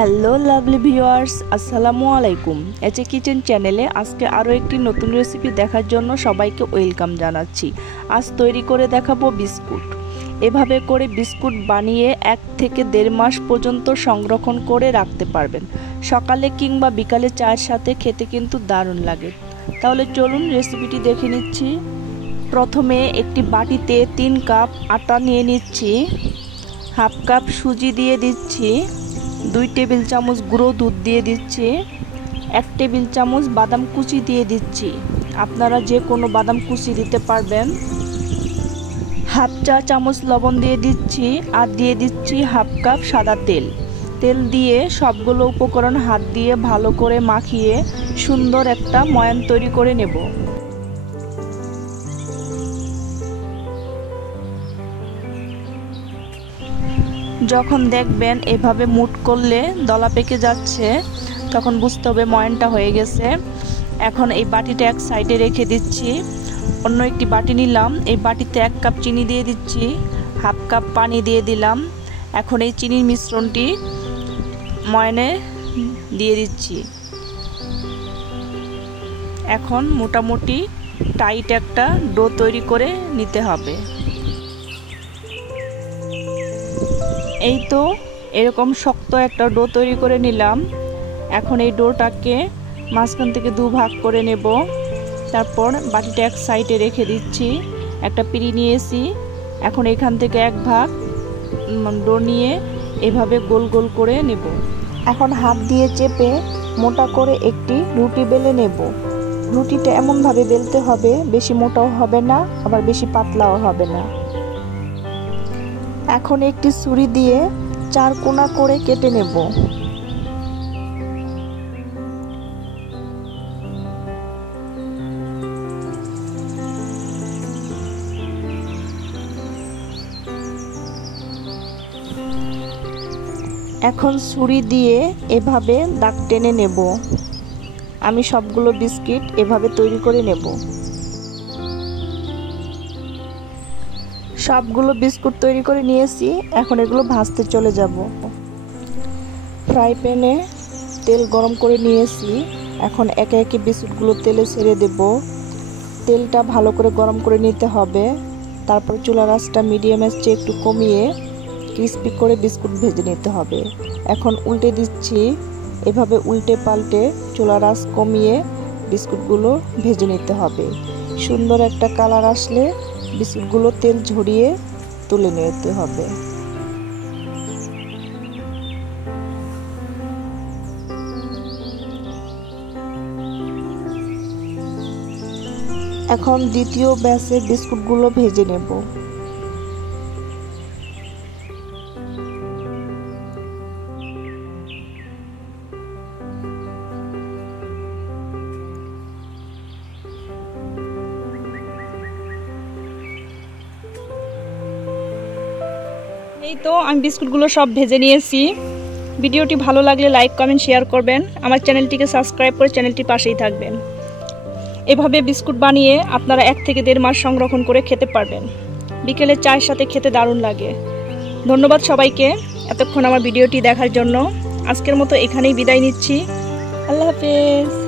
Hello lovely viewers, আসসালামু আলাইকুম। এচে kitchen চ্যানেলে আজকে আরও একটি নতুন রেসিপি দেখার জন্য সবাইকে ওয়েলকাম জানাচ্ছি। আজ তৈরি করে দেখাবো বিস্কুট। এভাবে করে বিস্কুট বানিয়ে 1 থেকে 1.5 মাস পর্যন্ত সংরক্ষণ করে রাখতে পারবেন। সকালে কিংবা বিকালে চায়ের সাথে খেতে কিন্তু দারুণ লাগে। তাহলে চলুন রেসিপিটি দেখে নিচ্ছি। প্রথমে একটি বাটিতে 3 কাপ আটা নিয়ে নিচ্ছি, হাফ কাপ সুজি দিয়ে দিচ্ছি, 2 টেবিল চামচ গুঁড়ো দুধ দিয়ে দিচ্ছি, 1 টেবিল চামচ বাদাম কুচি দিয়ে দিচ্ছি। আপনারা যে কোনো বাদাম কুচি দিতে পারবেন। হাফ চা চামচ লবণ দিয়ে দিচ্ছি আর দিয়ে দিচ্ছি হাফ কাপ সাদা তেল। তেল দিয়ে সবগুলো উপকরণ হাত দিয়ে ভালো করে মাখিয়ে সুন্দর একটা ময়ান তৈরি করে নেব। যখন দেখবেন এভাবে মুট করলে দলা পেকে যাচ্ছে, তখন বুঝতে হবে ময়ানটা হয়ে গেছে। এখন এই বাটিটা এক সাইডে রেখে দিচ্ছি। অন্য একটি বাটি নিলাম, এই বাটিতে 1 কাপ চিনি দিয়ে দিচ্ছি, হাফ কাপ পানি দিয়ে দিলাম। এখন এই চিনির মিশ্রণটি ময়ানে দিয়ে দিচ্ছি। এখন মোটামুটি টাইট একটা ডো তৈরি করে নিতে হবে। এই তো এরকম শক্ত একটা ডো তৈরি করে নিলাম। এখন এই ডোটাকে মাঝখান থেকে 2 ভাগ করে নেব। তারপর বাটিটা এক সাইডে রেখে দিচ্ছি। একটা পিঁড়ি নিয়েছি, এখন এখান থেকে 1 ভাগ ডো নিয়ে এভাবে গোল গোল করে নেব। এখন হাত দিয়ে চেপে মোটা করে একটি রুটি বেলে নেব। রুটিটা এমনভাবে বেলতে হবে, বেশি মোটাও হবে না আবার বেশি পাতলাও হবে না। এখন একটি ছুরি দিয়ে 4 কোণা করে কেটে নেব। এখন ছুরি দিয়ে এভাবে দাগ টেনে নেব। আমি সবগুলো বিস্কিট এভাবে তৈরি করে নেব। সবগুলো বিস্কুট তৈরি করে নিয়েছি, এখন এগুলো ভাজতে চলে যাব। ফ্রাই প্যানে তেল গরম করে নিয়েছি, এখন একে একে বিস্কুটগুলো তেলে ছেড়ে দেব। তেলটা ভালো করে গরম করে নিতে হবে। তারপর চুলার আঁচটা মিডিয়াম আঁচে একটু কমিয়ে ক্রিস্পি করে বিস্কুট ভেজে নিতে হবে। এখন উল্টে দিচ্ছি, এভাবে উল্টে পাল্টে চুলার আঁচ কমিয়ে বিস্কুটগুলো ভেজে নিতে হবে। সুন্দর একটা কালার আসলে বিস্কুটগুলো তেল ঝরিয়ে তুলে নিতে হবে। এখন দ্বিতীয় ব্যাচে বিস্কুটগুলো ভেজে নেব। এই তো আমি বিস্কুটগুলো সব ভেজে নিয়েছি। ভিডিওটি ভালো লাগলে লাইক কমেন্ট শেয়ার করবেন। আমার চ্যানেলটিকে সাবস্ক্রাইব করে চ্যানেলটির পাশেই থাকবেন। এভাবে বিস্কুট বানিয়ে আপনারা 1 থেকে 1.5 মাস সংরক্ষণ করে খেতে পারবেন। বিকেলে চায়ের সাথে খেতে দারুণ লাগে। ধন্যবাদ সবাইকে এতক্ষণ আমার ভিডিওটি দেখার জন্য। আজকের মতো এখানেই বিদায় নিচ্ছি। আল্লাহ হাফেজ।